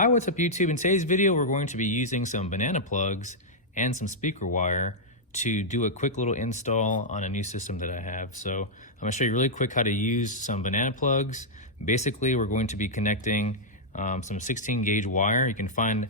Hi, what's up YouTube? In today's video, we're going to be using some banana plugs and some speaker wire to do a quick little install on a new system that I have. So I'm gonna show you really quick how to use some banana plugs. Basically, we're going to be connecting some 16 gauge wire. You can find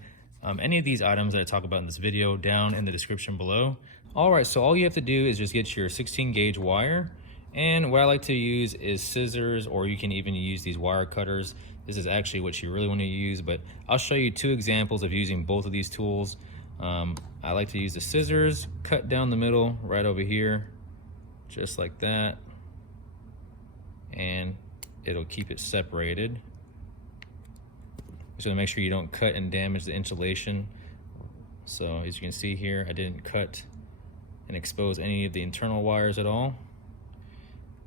any of these items that I talk about in this video down in the description below. All right, so all you have to do is just get your 16 gauge wire. And what I like to use is scissors, or you can even use these wire cutters. This is actually what you really want to use, but I'll show you two examples of using both of these tools. I like to use the scissors, cut down the middle right over here, just like that. And it'll keep it separated. Just want to make sure you don't cut and damage the insulation. So as you can see here, I didn't cut and expose any of the internal wires at all.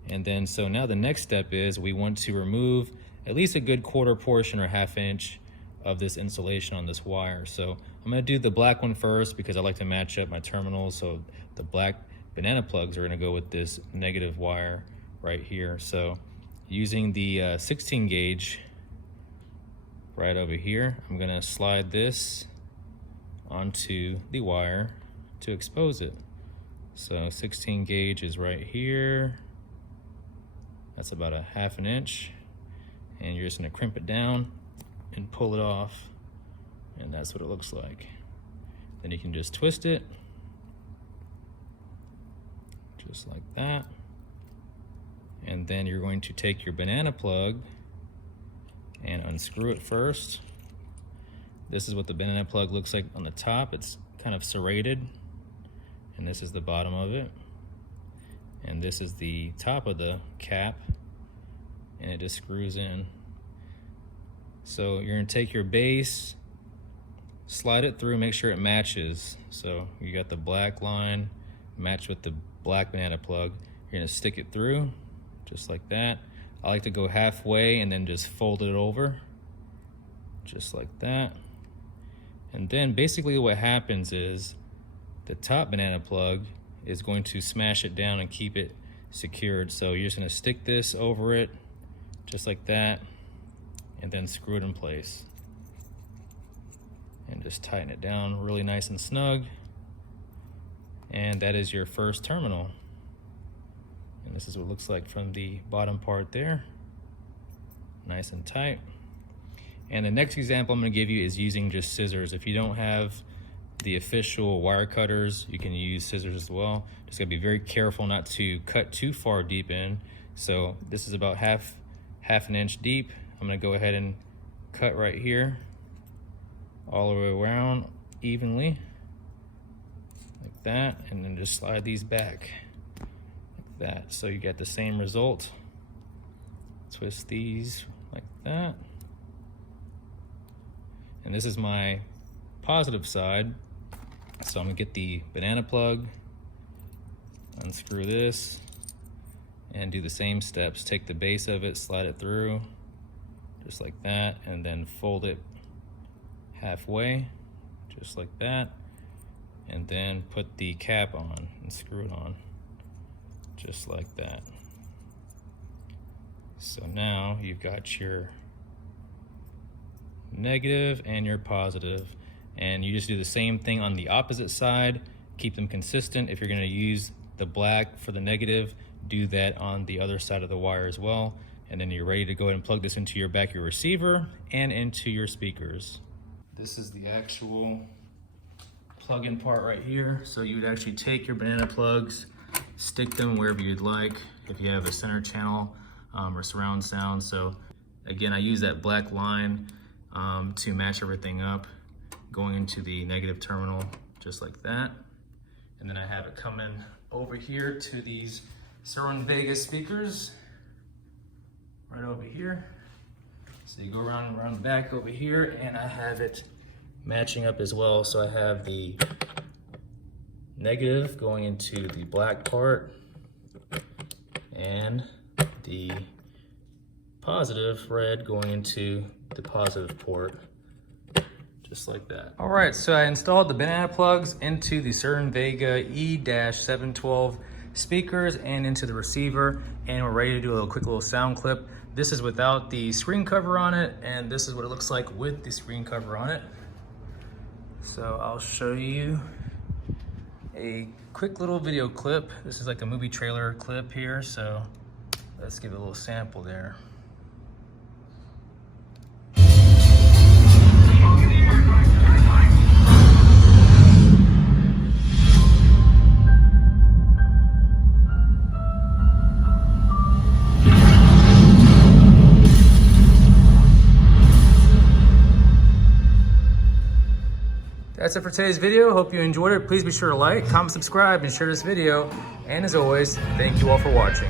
And then, so now the next step is we want to remove at least a good quarter portion or ½ inch of this insulation on this wire. So I'm gonna do the black one first because I like to match up my terminals. So the black banana plugs are gonna go with this negative wire right here. So using the 16 gauge right over here, I'm gonna slide this onto the wire to expose it. So 16 gauge is right here. That's about a ½ inch. And you're just gonna crimp it down and pull it off. And that's what it looks like. Then you can just twist it, just like that. And then you're going to take your banana plug and unscrew it first. This is what the banana plug looks like on the top. It's kind of serrated. And this is the bottom of it. And this is the top of the cap, and it just screws in. So you're gonna take your base, slide it through, make sure it matches. So you got the black line matched with the black banana plug. You're gonna stick it through, just like that. I like to go halfway and then just fold it over, just like that. And then basically what happens is the top banana plug is going to smash it down and keep it secured. So you're just gonna stick this over it, just like that, and then screw it in place. And just tighten it down really nice and snug. And that is your first terminal. And this is what it looks like from the bottom part there. Nice and tight. And the next example I'm gonna give you is using just scissors. If you don't have the official wire cutters, you can use scissors as well. Just gotta be very careful not to cut too far deep in. So this is about half an inch deep. I'm gonna go ahead and cut right here, all the way around evenly, like that, and then just slide these back, like that. So you get the same result. Twist these like that. And this is my positive side. So I'm gonna get the banana plug, unscrew this, and do the same steps. Take the base of it, slide it through, just like that, and then fold it halfway, just like that, and then put the cap on and screw it on, just like that. So now you've got your negative and your positive. And you just do the same thing on the opposite side, keep them consistent. If you're gonna use the black for the negative, do that on the other side of the wire as well. And then you're ready to go ahead and plug this into your back of your receiver and into your speakers. This is the actual plug-in part right here. So you would actually take your banana plugs, stick them wherever you'd like. If you have a center channel or surround sound. So again, I use that black line to match everything up, going into the negative terminal, just like that. And then I have it coming over here to these Cerwin Vega speakers, right over here. So you go around the back over here, and I have it matching up as well. So I have the negative going into the black part, and the positive red going into the positive port. Just like that. All right, so I installed the banana plugs into the Cerwin Vega E-712 speakers and into the receiver, and we're ready to do a quick little sound clip. This is without the screen cover on it, and this is what it looks like with the screen cover on it. So I'll show you a quick little video clip. This is like a movie trailer clip here, so let's give it a little sample there. That's it for today's video. Hope you enjoyed it. Please be sure to like, comment, subscribe, and share this video. And as always, thank you all for watching.